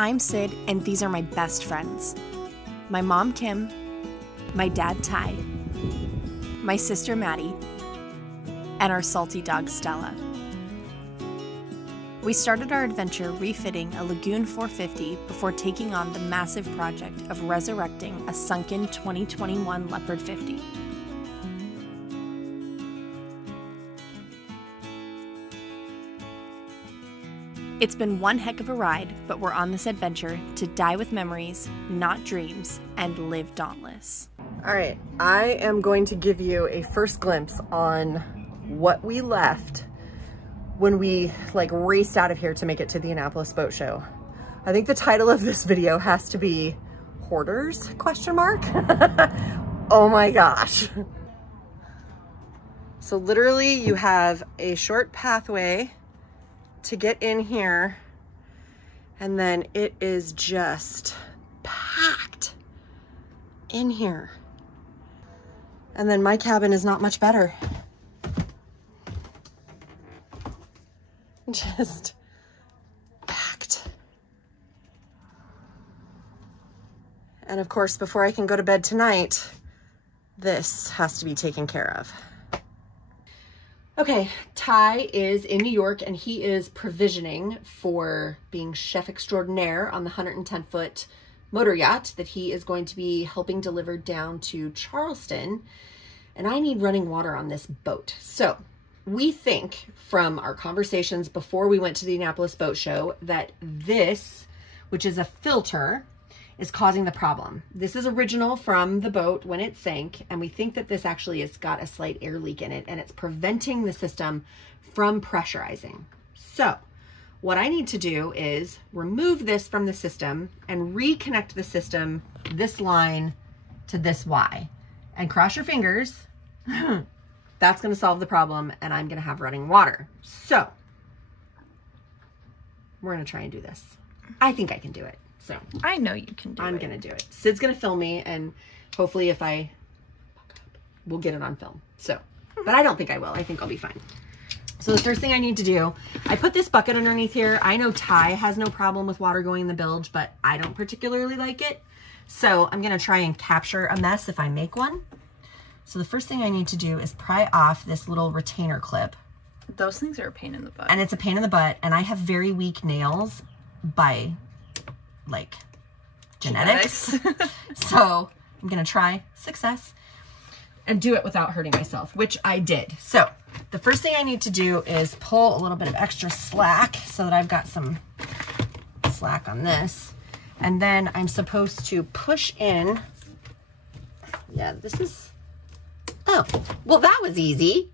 I'm Sid, and these are my best friends. My mom, Kim, my dad, Ty, my sister, Madi, and our salty dog, Stella. We started our adventure refitting a Lagoon 450 before taking on the massive project of resurrecting a sunken 2021 Leopard 50. It's been one heck of a ride, but we're on this adventure to die with memories, not dreams, and live dauntless. All right, I am going to give you a first glimpse on what we left when we raced out of here to make it to the Annapolis Boat Show. I think the title of this video has to be Hoarders, question mark? Oh my gosh. So literally you have a short pathway to get in here, and then it is just packed in here. And then my cabin is not much better. Just packed. And of course, before I can go to bed tonight, this has to be taken care of. Okay, Ty is in New York and he is provisioning for being chef extraordinaire on the 110-foot motor yacht that he is going to be helping deliver down to Charleston. And I need running water on this boat. So we think from our conversations before we went to the Annapolis Boat Show that this, which is a filter, is causing the problem. This is original from the boat when it sank, and we think that this actually has got a slight air leak in it, and it's preventing the system from pressurizing. So what I need to do is remove this from the system and reconnect the system, this line to this Y, and cross your fingers. That's going to solve the problem, and I'm going to have running water. So we're going to try and do this. I think I can do it. So I know you can do it. I'm going to do it. Sid's going to film me, and hopefully if I fuck up, we'll get it on film. So, but I don't think I will. I think I'll be fine. So the first thing I need to do, I put this bucket underneath here. I know Ty has no problem with water going in the bilge, but I don't particularly like it. So I'm going to try and capture a mess if I make one. So the first thing I need to do is pry off this little retainer clip. Those things are a pain in the butt. And it's a pain in the butt, and I have very weak nails by genetics. So I'm gonna try success and do it without hurting myself, which I did. So the first thing I need to do is pull a little bit of extra slack so that I've got some slack on this. And then I'm supposed to push in. Yeah, this is, oh, well, that was easy.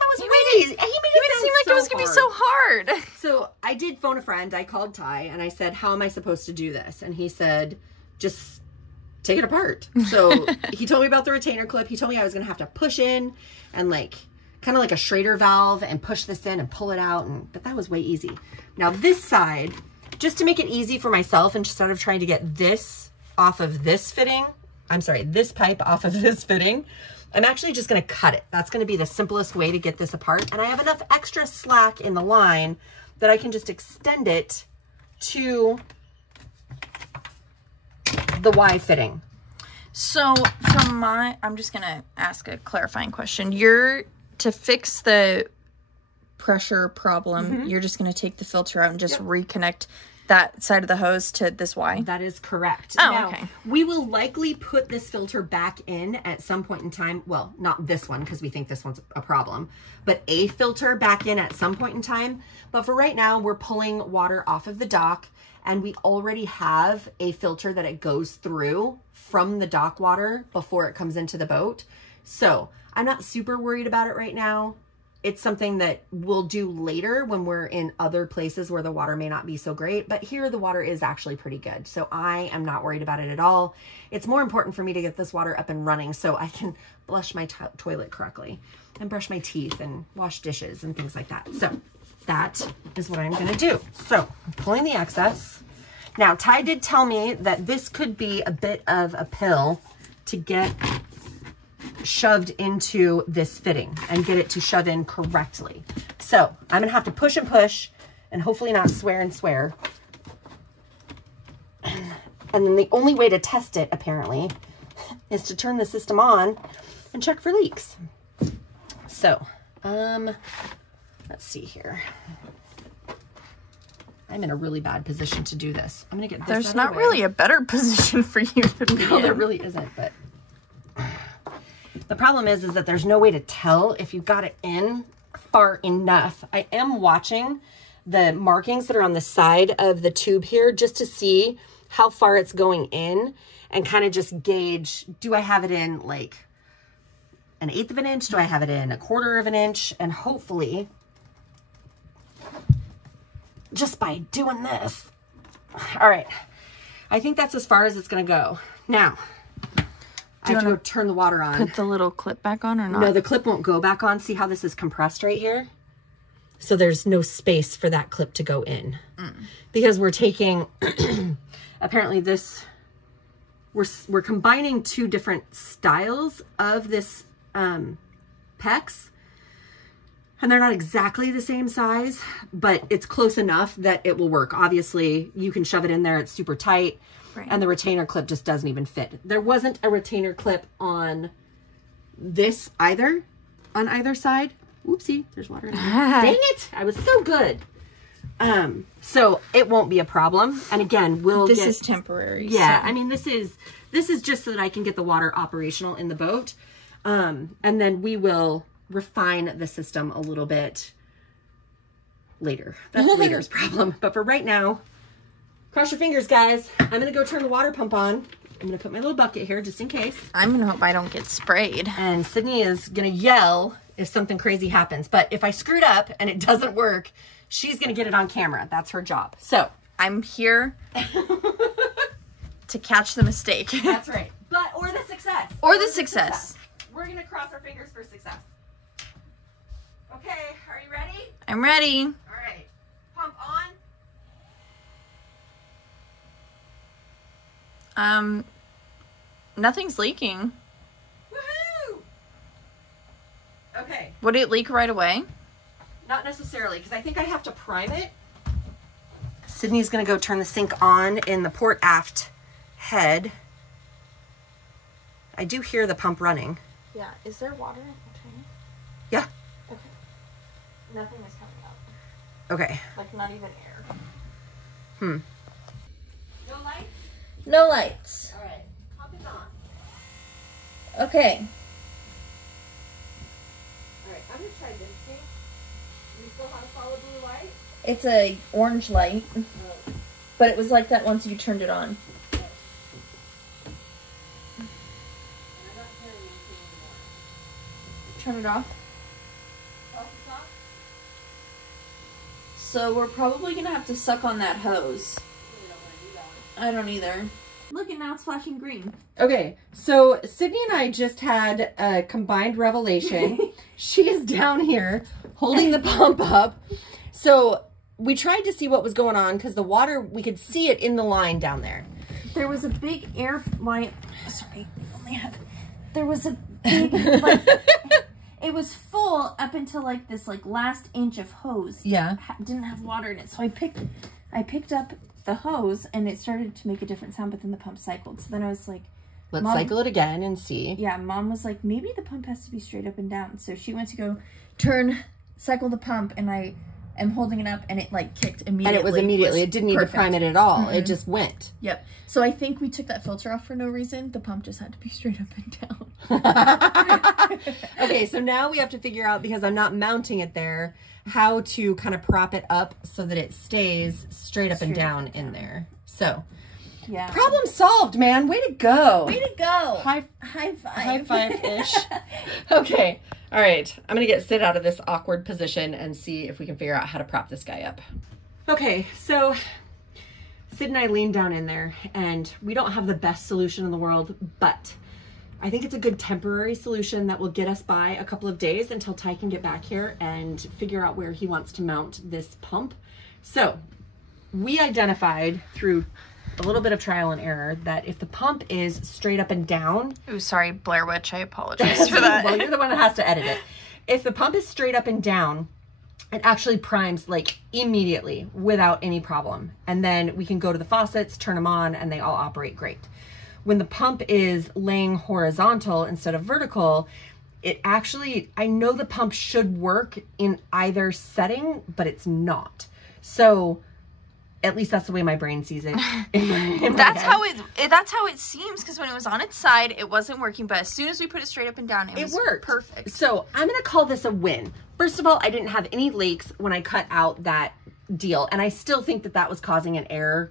That was really easy. He made it seem like it was going to be so hard. So I did phone a friend. I called Ty and I said, how am I supposed to do this? And he said, just take it apart. So he told me about the retainer clip. He told me I was going to have to push in and kind of like a Schrader valve and push this in and pull it out. But that was way easy. Now this side, just to make it easy for myself and instead of trying to get this off of this fitting, I'm sorry, this pipe off of this fitting, I'm actually just going to cut it. That's going to be the simplest way to get this apart. And I have enough extra slack in the line that I can just extend it to the Y fitting. So from I'm just going to ask a clarifying question. To fix the pressure problem, you're just going to take the filter out and just reconnect that side of the hose to this Y? That is correct. Oh, now, okay. We will likely put this filter back in at some point in time. Well, not this one because we think this one's a problem, but a filter back in at some point in time. But for right now, we're pulling water off of the dock, and we already have a filter that it goes through from the dock water before it comes into the boat. So I'm not super worried about it right now. It's something that we'll do later when we're in other places where the water may not be so great, but here the water is actually pretty good. So I am not worried about it at all. It's more important for me to get this water up and running so I can flush my toilet correctly and brush my teeth and wash dishes and things like that. So that is what I'm going to do. So I'm pulling the excess. Now, Ty did tell me that this could be a bit of a pill to get shoved into this fitting and get it to shove in correctly. So I'm gonna have to push and push and hopefully not swear and swear And then the only way to test it, apparently, is to turn the system on and check for leaks. So, let's see here. I'm in a really bad position to do this. I'm going to get this There's not really a better position for you to be in. No, there really isn't, but the problem is that there's no way to tell if you got it in far enough. I am watching the markings that are on the side of the tube here just to see how far it's going in and kind of just gauge, do I have it in like 1/8 of an inch? Do I have it in 1/4 of an inch? And hopefully, just by doing this. All right. I think that's as far as it's going to go. Now, I have to go turn the water on. Put the little clip back on or not? No, the clip won't go back on. See how this is compressed right here? So there's no space for that clip to go in. Because we're taking, apparently this, we're combining 2 different styles of this PEX. And they're not exactly the same size, but it's close enough that it will work. Obviously, you can shove it in there. It's super tight. Right. And the retainer clip just doesn't even fit. There wasn't a retainer clip on this either, on either side. Oopsie, there's water in there. Dang it, I was so good. So it won't be a problem. And again, This is temporary. Yeah, so. I mean, this is just so that I can get the water operational in the boat. And then we will refine the system a little bit later. That's later's problem. But for right now, cross your fingers, guys. I'm going to go turn the water pump on. I'm going to put my little bucket here just in case. I'm going to hope I don't get sprayed. And Sydney is going to yell if something crazy happens. But if I screwed up and it doesn't work, she's going to get it on camera. That's her job. So I'm here to catch the mistake. That's right. Or the success. Or the success. We're going to cross our fingers for success. Okay, are you ready? I'm ready. All right. Pump on. Nothing's leaking. Woohoo! Okay. Would it leak right away? Not necessarily, because I think I have to prime it. Sydney's going to go turn the sink on in the port aft head. I do hear the pump running. Yeah. Is there water in the tank? Yeah. Okay. Nothing is coming out. Okay. Like not even air. No lights? No lights. All right. Pump is on. Okay. All right. I'm going to try this thing. Do we still have to follow blue light? It's a orange light. Oh. But it was like that once you turned it on. Turn it off. So we're probably gonna have to suck on that hose. I don't either. Look, and now it's flashing green. Okay, so Sydney and I just had a combined revelation. She is down here holding the pump up. So we tried to see what was going on because the water, we could see it in the line down there. There was a big air line. Sorry, there was a big, like, it was full up until like this last inch of hose. Yeah. Didn't have water in it. So I picked up the hose and it started to make a different sound, but then the pump cycled. So then I was like, let's cycle it again and see. Yeah, Mom was like, maybe the pump has to be straight up and down. So she went to go cycle the pump, and I am holding it up, and it like kicked immediately. And it was immediately. It didn't even prime it at all. Mm-hmm. It just went. Yep. So I think we took that filter off for no reason. The pump just had to be straight up and down. Okay, so now we have to figure out, because I'm not mounting it there, how to kind of prop it up so that it stays straight up and down in there. So, yeah. Problem solved, man. Way to go. Way to go. High five. High five-ish. Okay. All right. I'm going to get Sid out of this awkward position and see if we can figure out how to prop this guy up. Okay, so Sid and I leaned down in there, and we don't have the best solution in the world, but I think it's a good temporary solution that will get us by a couple of days until Ty can get back here and figure out where he wants to mount this pump. So we identified through a little bit of trial and error that if the pump is straight up and down... Ooh, sorry, Blair Witch. I apologize for that. Well, you're the one that has to edit it. If the pump is straight up and down, it actually primes like immediately without any problem. And then we can go to the faucets, turn them on, and they all operate great. When the pump is laying horizontal instead of vertical, it actually, I know the pump should work in either setting, but it's not. So at least that's the way my brain sees it. That's how it seems, because when it was on its side, it wasn't working. But as soon as we put it straight up and down, it worked perfect. So I'm gonna call this a win. First of all, I didn't have any leaks when I cut out that deal, and I still think that that was causing an air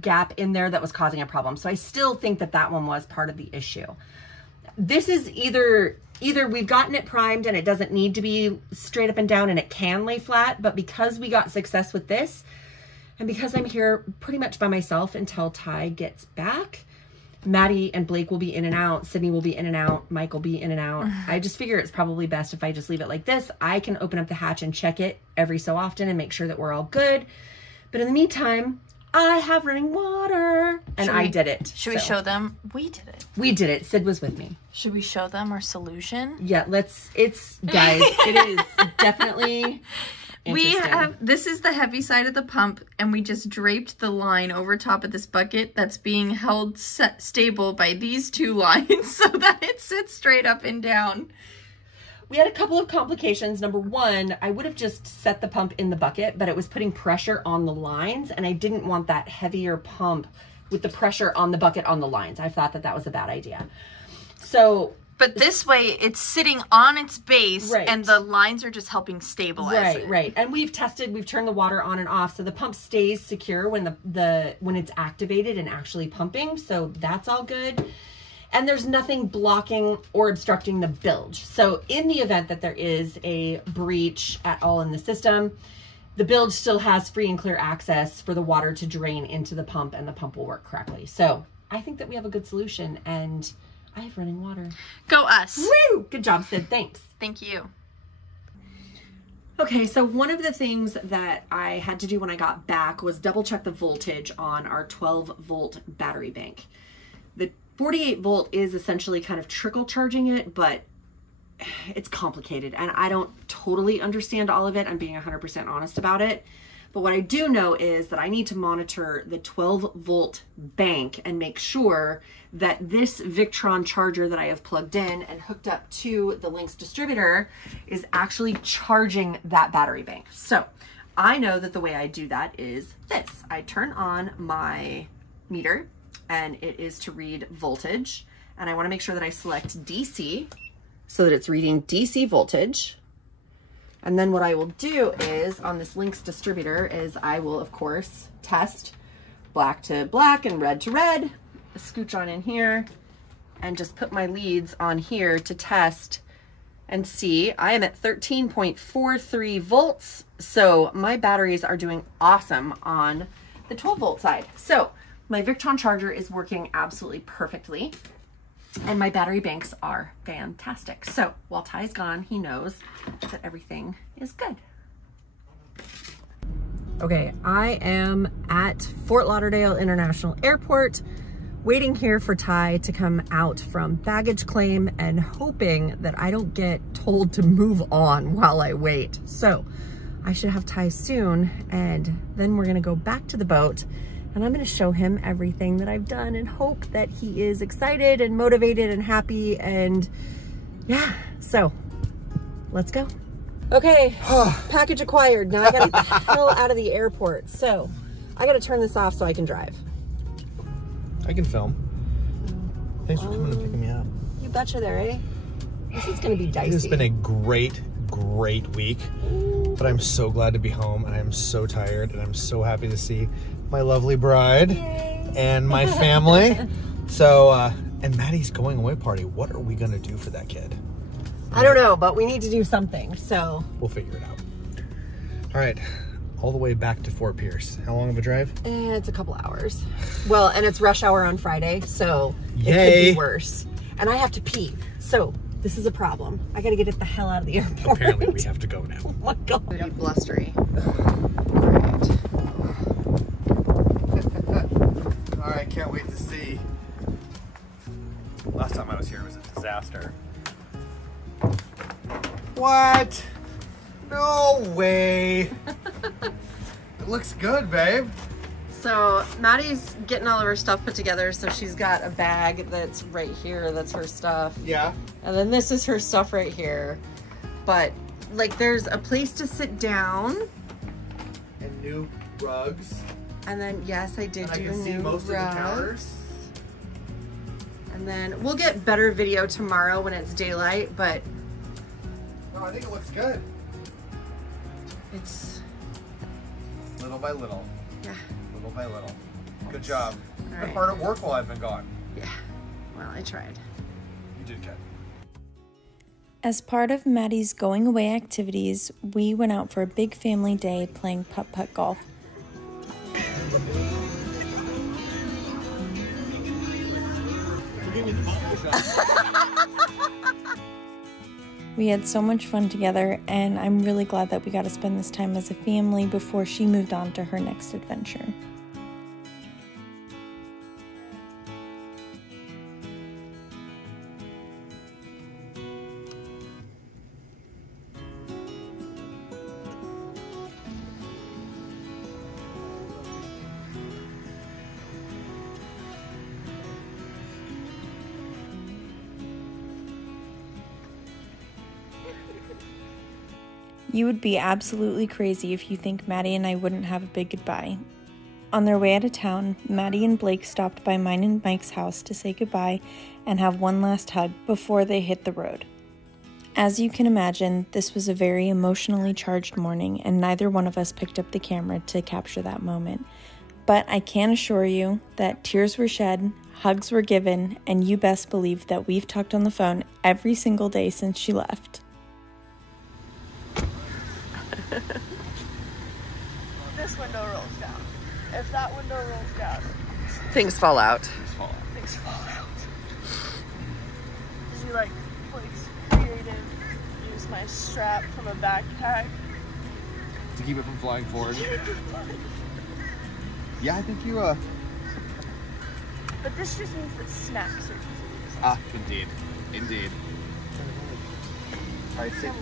gap in there that was causing a problem. So I still think that that one was part of the issue. This is either we've gotten it primed and it doesn't need to be straight up and down and it can lay flat, but because we got success with this, and because I'm here pretty much by myself until Ty gets back, Maddie and Blake will be in and out, Sydney will be in and out, Mike will be in and out. I just figure it's probably best if I just leave it like this. I can open up the hatch and check it every so often and make sure that we're all good. But in the meantime, I have running water, and I did it. Should we show them? We did it. We did it. Sid was with me. Should we show them our solution? Yeah, guys, it is definitely this is the heavy side of the pump, and we just draped the line over top of this bucket that's being held stable by these two lines so that it sits straight up and down. We had a couple of complications. Number one, I would have just set the pump in the bucket, but it was putting pressure on the lines, and I didn't want that heavier pump with the pressure on the bucket on the lines. I thought that that was a bad idea. So, but this way it's sitting on its base, and the lines are just helping stabilize it. Right. And we've turned the water on and off, so the pump stays secure when when it's activated and actually pumping. So that's all good. And there's nothing blocking or obstructing the bilge. So in the event that there is a breach at all in the system, the bilge still has free and clear access for the water to drain into the pump, and the pump will work correctly. So I think that we have a good solution, and I have running water. Go us. Woo! Good job, Sid. Thanks. Thank you. Okay, so one of the things that I had to do when I got back was double check the voltage on our 12-volt battery bank. The 48 volt is essentially kind of trickle charging it, but it's complicated and I don't totally understand all of it. I'm being 100% honest about it. But what I do know is that I need to monitor the 12-volt bank and make sure that this Victron charger that I have plugged in and hooked up to the Lynx distributor is actually charging that battery bank. So I know that the way I do that is this. I turn on my meter, and it is to read voltage. And I want to make sure that I select DC so that it's reading DC voltage. And then what I will do is on this Lynx distributor is I will, of course, test black to black and red to red. Scooch on in here and just put my leads on here to test and see. I am at 13.43 volts. So my batteries are doing awesome on the 12-volt side. So my Victron charger is working absolutely perfectly, and my battery banks are fantastic. So while Ty's gone, he knows that everything is good. Okay, I am at Fort Lauderdale International Airport, waiting here for Ty to come out from baggage claim and hoping that I don't get told to move on while I wait. So I should have Ty soon, and then we're gonna go back to the boat, and I'm gonna show him everything that I've done and hope that he is excited and motivated and happy, and yeah, so let's go. Okay, package acquired. Now I gotta get the hell out of the airport. So I gotta turn this off so I can drive. I can film. Thanks for coming and picking me up. You betcha there, eh? This is gonna be dicey. It has been a great week, but I'm so glad to be home, and I'm so tired, and I'm so happy to see my lovely bride. Yay. And my family. So, and Maddie's going away party. What are we gonna do for that kid? I don't know, but we need to do something, so. We'll figure it out. All right, all the way back to Fort Pierce. How long of a drive? It's a couple hours. Well, and it's rush hour on Friday, so Yay. It could be worse. And I have to pee, so this is a problem. I gotta get it the hell out of the airport. Apparently we have to go now. Oh my God. Pretty blustery. All right, can't wait to see. Last time I was here was a disaster. What? No way. It looks good, babe. So Maddie's getting all of her stuff put together. So she's got a bag that's right here. That's her stuff. Yeah. And then this is her stuff right here. But like there's a place to sit down. And new rugs. And then yes, I did and do I can see new most rugs. of the counters. And then we'll get better video tomorrow when it's daylight, but No, I think it looks good. it's Little by little. yeah. Little by little. Good job. All Been right. hard at work while I've been gone. Yeah. Well, I tried. You did good. As part of Maddie's going away activities, we went out for a big family day playing putt-putt golf. We had so much fun together, and I'm really glad that we got to spend this time as a family before she moved on to her next adventure. You would be absolutely crazy if you think Maddie and I wouldn't have a big goodbye. On their way out of town, Maddie and Blake stopped by mine and Mike's house to say goodbye and have one last hug before they hit the road. As you can imagine, this was a very emotionally charged morning, and neither one of us picked up the camera to capture that moment. But I can assure you that tears were shed, hugs were given, and you best believe that we've talked on the phone every single day since she left. This window rolls down. If that window rolls down, Things fall out. things fall out. Did you like Blake's creative use my strap from a backpack? To keep it from flying forward. Yeah, I think you, But this just means that snacks are easy. Ah, indeed. Indeed. Alright, safe.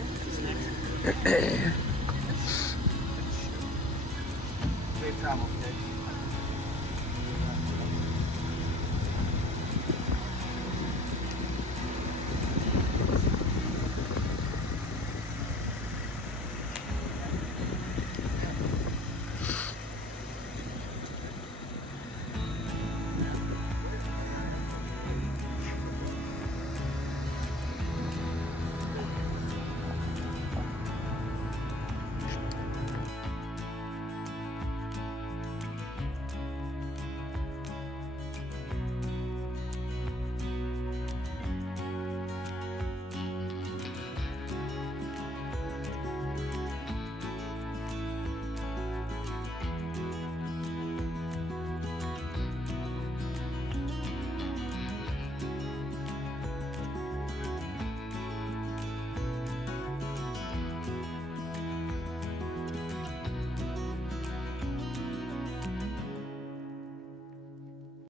Safe travel, kids.